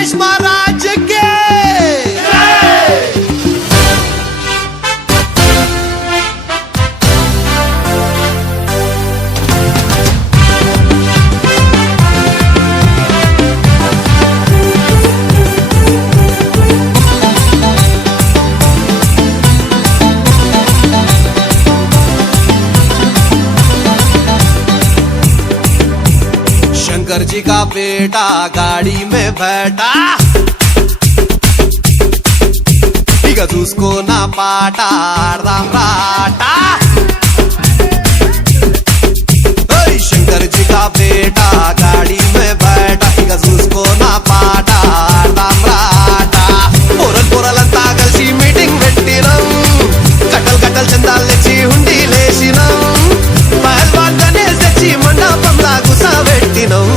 गणेश महाराज के शंकर जी का बेटा गाड़ी में बैठा उसको ना पाटा राम राटा। शंकर जी का बेटा गाड़ी में बैठा उसको ना पाटा राम राटा। पोरल पोरलंता कलसी मीटिंग పెట్టినం కట్టల్ కట్టల్ చందాలు తెచ్చి హుండీ లేసినం పహల్వాన్ గణేష్ తెచ్చి మండపంలా గుసబెట్టినం।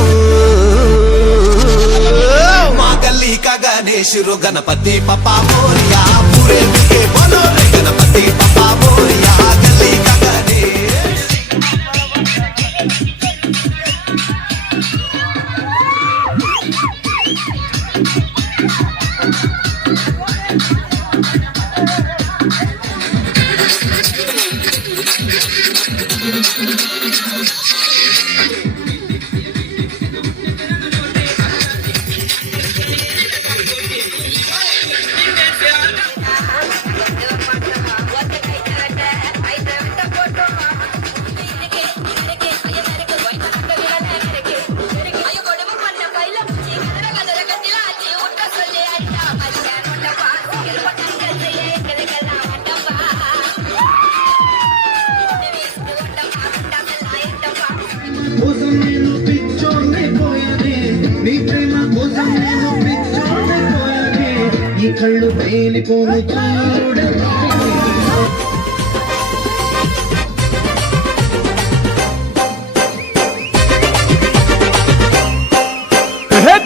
మా గల్లీ కా గణేష్ रो गणपति पप्पा मोरिया पूरे मिलके बोलो रे गणपति पप्पा मोरिया गली का गणेश। కళ్ళు పేలిపోను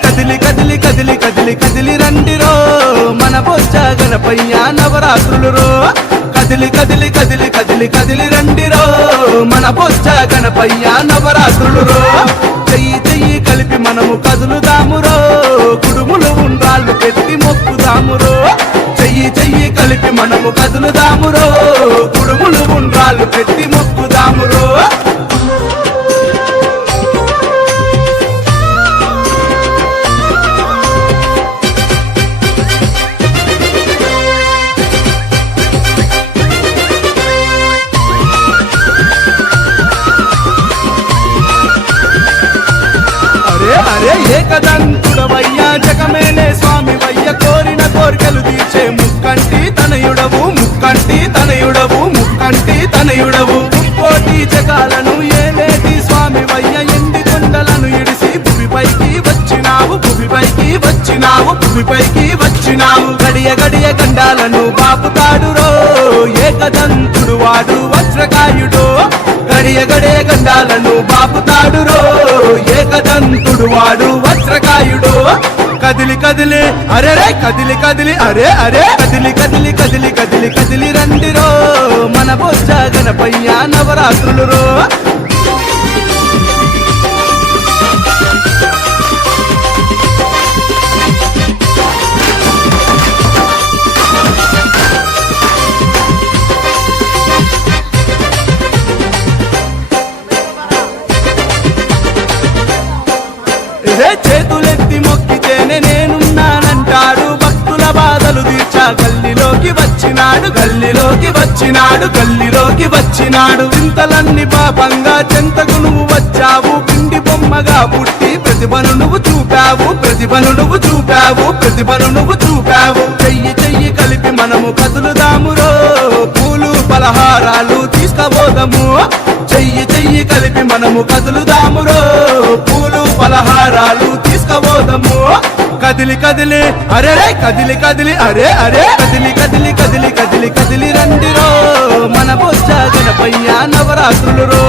కదిలి కదిలి కదిలి కదిలి కదిలి రండిరో మన బొజ్జ గణపయ్య నవరాత్రులు రో। కదిలి కదిలి కదిలి కదిలి కదిలి రండిరో మన బొజ్జ గణపయ్య నవరాత్రులు రో। చెయ్యి చెయ్యి కలిపి మనము కదులుదామురో కుడుములు ఉండ్రాళ్ళు పెట్టి మొక్కుదామురో। చెయ్యి చెయ్యి కలిపి మనము కదులుదామురో కుడుములు ఉండ్రాళ్ళు పెట్టి మొక్కుదామురో। అరే ఏకదంతుడవయ్యా జగమేలే స్వామి వయ్య కోరిన కోరికలు తీర్చే ముక్కంటి తనయుడవు ముక్కంటి తనయుడవు ముక్కంటి తనయుడవు। కోటి జగాలను ఏలేటి స్వామి వయ్య ఎండి కొండలను ఇడిసి భూమిపైకి వచ్చినావు భూమిపైకి వచ్చినావు భూమిపైకి వచ్చినావు। గడియ గడియ గండాలను బాపుతాడురో ఏకదంతుడు వాడు వజ్రకాయుడో। గడియ గడియ గండాలను బాపుతాడురో ఏకదంతుడు వాడు వజ్రకాయుడు। కదిలి కదిలి అరే రే కదిలి కదిలి అరే అరే కదిలి కదిలి కదిలి కదిలి కదిలి రండిరో మన బొజ్జ గణపయ్య నవరాత్రులు రో। చేతులెత్తి మొక్కితేనే నేనున్నానంటాడు భక్తుల బాధలు తీర్చా గల్లీలోకి వచ్చినాడు గల్లీలోకి వచ్చినాడు గల్లీలోకి వచ్చినాడు। చింతలన్నీ పాపంగా చెంతకు నువ్వు వచ్చావు పిండి బొమ్మగా పుట్టి ప్రతిభను నువ్వు చూపావు ప్రతిభను నువ్వు చూపావు ప్రతిభను నువ్వు చూపావు। చెయ్యి చెయ్యి కలిపి మనము కదులుదామురో పూలు పలహారాలు తీసుకపోదాము। చెయ్యి చెయ్యి కలిపి మనము కదులుదామురో పూలు పలహారాలు తీసుకపోదాము। కదిలి కదిలి అరే రే కదిలి కదిలి అరే అరే కదిలి కదిలి కదిలి కదిలి కదిలి రండిరో మన బొజ్జ గణపయ్య నవరాత్రులు రో।